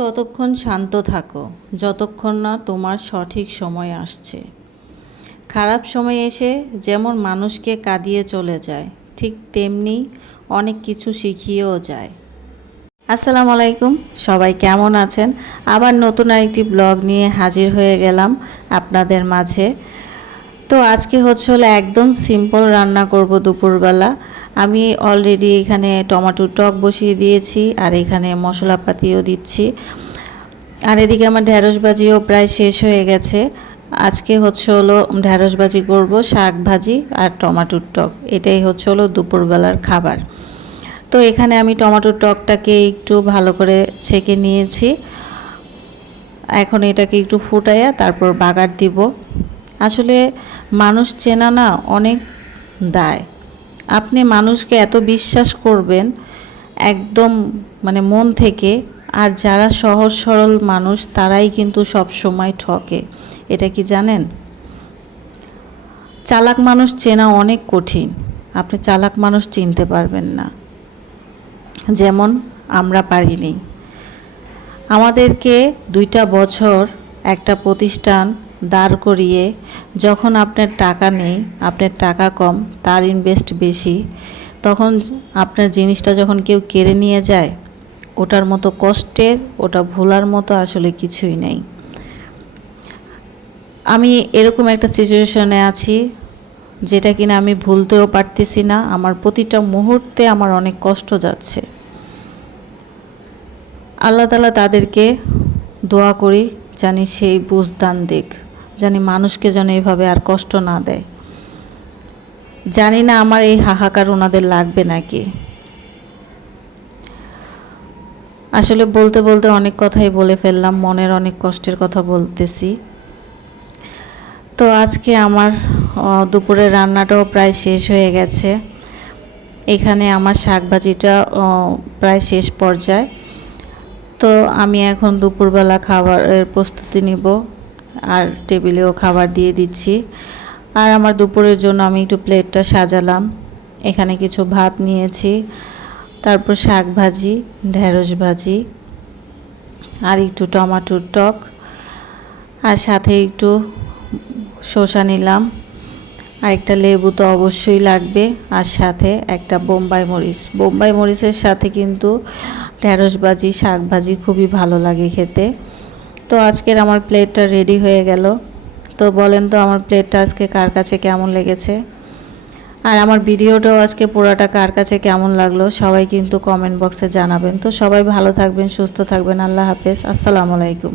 ততক্ষণ শান্ত থাকো, যতক্ষণ না তোমার সঠিক সময় আসছে। খারাপ সময় এসে যেমন মানুষকে কাঁদিয়ে চলে যায়, ঠিক তেমনি অনেক কিছু শিখিয়েও যায়। আসসালামু আলাইকুম, সবাই কেমন আছেন? আবার নতুন আরেকটি ব্লগ নিয়ে হাজির হয়ে গেলাম আপনাদের মাঝে। তো আজকে হচ্ছে হলো একদম সিম্পল রান্না করব দুপুরবেলা। আমি অলরেডি এখানে টমেটো টক বসিয়ে দিয়েছি আর এখানে মশলাপাতিও দিচ্ছি। আর এদিকে আমার ঢ্যাঁড়স প্রায় শেষ হয়ে গেছে। আজকে হচ্ছে হলো ঢ্যাঁড়স ভাজি করব, শাক ভাজি আর টমাটোর টক। এটাই হচ্ছে হলো দুপুরবেলার খাবার। তো এখানে আমি টমেটোর টকটাকে একটু ভালো করে ছেঁকে নিয়েছি। এখন এটাকে একটু ফুটাইয়া তারপর বাগার দিব। আসলে মানুষ চেনা না, অনেক দায়। আপনি মানুষকে এত বিশ্বাস করবেন একদম মানে মন থেকে, আর যারা সহজ সরল মানুষ তারাই কিন্তু সব সময় ঠকে। এটা কি জানেন? চালাক মানুষ চেনা অনেক কঠিন, আপনি চালাক মানুষ চিনতে পারবেন না। যেমন আমরা পারিনি আমাদেরকে দুইটা বছর একটা প্রতিষ্ঠান দাঁড় করিয়ে, যখন আপনার টাকা নেই, আপনার টাকা কম, তার ইনভেস্ট বেশি, তখন আপনার জিনিসটা যখন কেউ কেড়ে নিয়ে যায়, ওটার মতো কষ্টের, ওটা ভোলার মতো আসলে কিছুই নেই। আমি এরকম একটা সিচুয়েশনে আছি, যেটা কিনা আমি ভুলতেও পারতেছি না, আমার প্রতিটা মুহূর্তে আমার অনেক কষ্ট যাচ্ছে। আল্লাহ তালা তাদেরকে দোয়া করি, জানি সেই বুঝদান দেখ জানি মানুষকে যেন এভাবে আর কষ্ট না দেয়। জানি না আমার এই হাহাকার ওনাদের লাগবে নাকি। আসলে বলতে বলতে অনেক কথাই বলে ফেললাম, মনের অনেক কষ্টের কথা বলতেছি। তো আজকে আমার দুপুরের রান্নাটাও প্রায় শেষ হয়ে গেছে। এখানে আমার শাক ভাজিটা প্রায় শেষ পর্যায়ে। তো আমি এখন দুপুরবেলা খাবারের প্রস্তুতি নিব। আর টেবিলেও খাবার দিয়ে দিচ্ছি। আর আমার দুপুরের জন্য আমি একটু প্লেটটা সাজালাম। এখানে কিছু ভাত নিয়েছি, তারপর শাক ভাজি, ঢেঁড়স ভাজি, আর একটু টমাটোর টক, আর সাথে একটু শসা নিলাম। আর একটা লেবু তো অবশ্যই লাগবে, আর সাথে একটা বোম্বাই মরিচ। বোম্বাই মরিচের সাথে কিন্তু ঢেঁড়স ভাজি, শাক ভাজি খুবই ভালো লাগে খেতে। তো আজকের আমার প্লেটটা রেডি হয়ে গেল। তো বলেন তো আমার প্লেটটা আজকে কার কাছে কেমন লেগেছে? আর আমার ভিডিওটাও আজকে পুরাটা কার কাছে কেমন লাগল, সবাই কিন্তু কমেন্ট বক্সে জানাবেন। তো সবাই ভালো থাকবেন, সুস্থ থাকবেন। আল্লাহ হাফেজ। আসসালামু আলাইকুম।